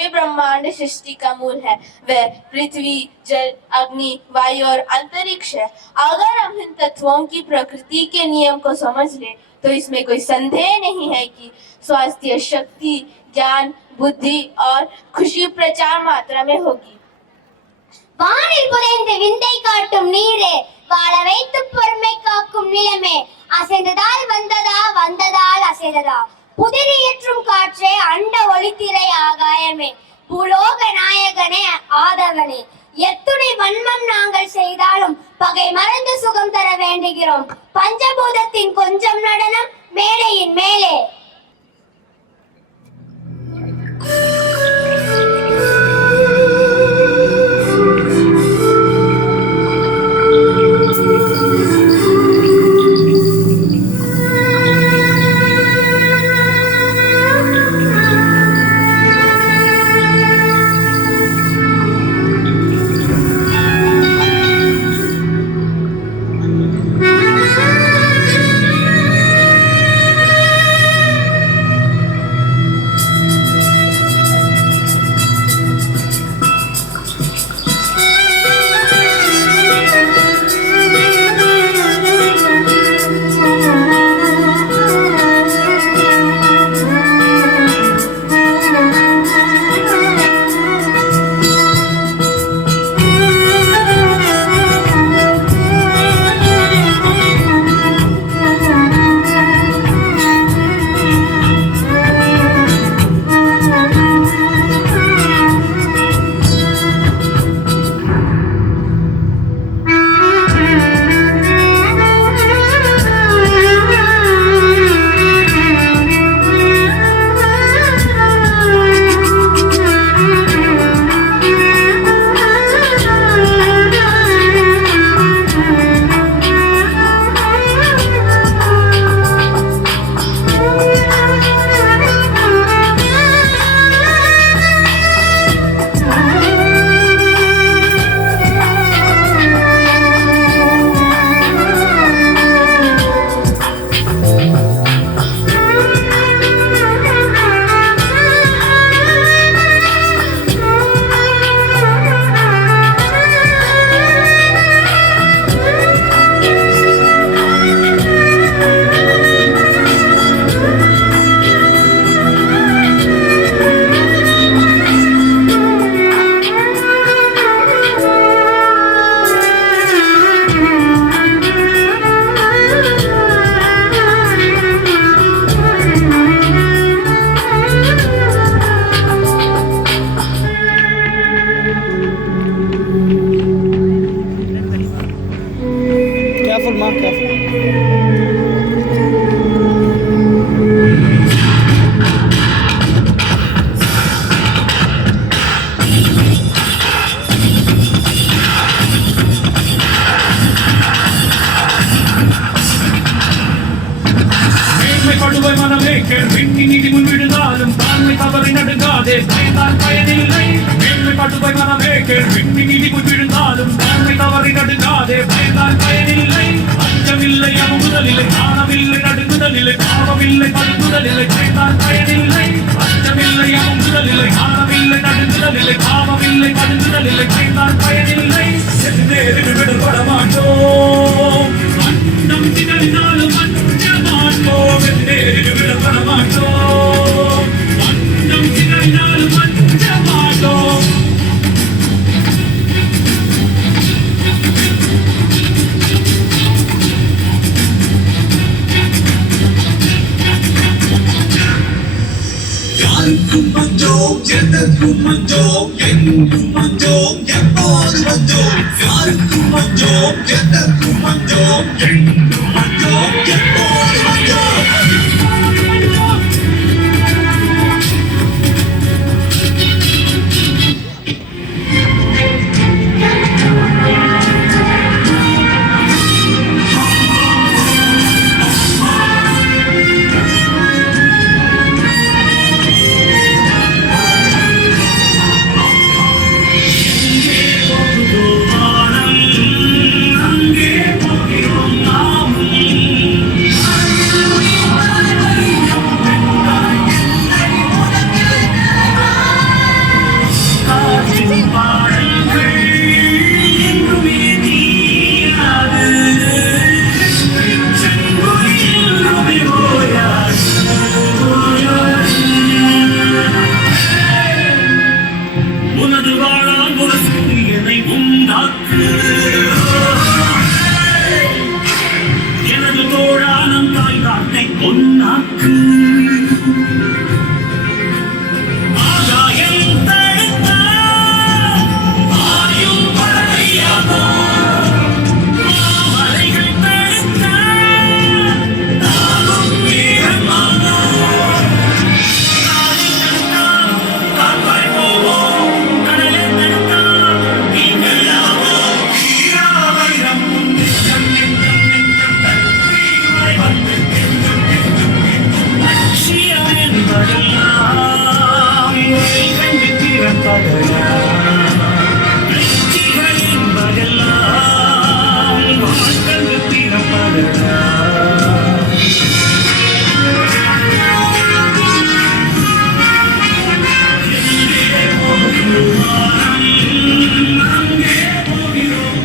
वे ब्रह्मांड सृष्टि का मूल है। वह पृथ्वी, जल, अग्नि, वायु और अंतरिक्ष है। अगर हम इन तत्वों की प्रकृति के नियम को समझ ले तो इसमें कोई संदेह नहीं है कि स्वास्थ्य, शक्ति, ज्ञान, बुद्धि और खुशी प्रचार मात्रा में होगी। வானில் புதைந்து விந்தை காட்டும் நீரே, வாழ வைத்து பொறுமை காக்கும் நிலமே, அசைந்ததால் வந்ததா, வந்ததால் அசைந்ததா, புதிரியற்றும் காற்றே, அண்ட ஒளித்திரை ஆகாயமே, பூலோக நாயகனே, ஆதவனே, எத்துணை வன்மம் நாங்கள் செய்தாலும் பகை மறந்து சுகம் தர வேண்டுகிறோம். பஞ்சபூதத்தின் கொஞ்சம் நடனம் மேடையின் மேலே. வார்த்தை பொன்னாக்கு ஆகாயம் தடுத்தா ஆயும் பறவையாகும் மாமலைகள் தடுத்தா தாகும் வீரமாகும் காலை தடுத்தா கால்வாய் போவோம் கடலை தடுத்தா நீங்களாவோம் ஈராவைரம் நெஞ்சம் நெஞ்சம் நெஞ்சம் தன்னை வந்து லட்சியம் என்பதெல்லாம் கண்டு பிறப்பதா வெற்றிகள் என்பதெல்லாம் கண்டு பிறப்பதா எங்கே போகிறோம் அங்கே போகிறோம்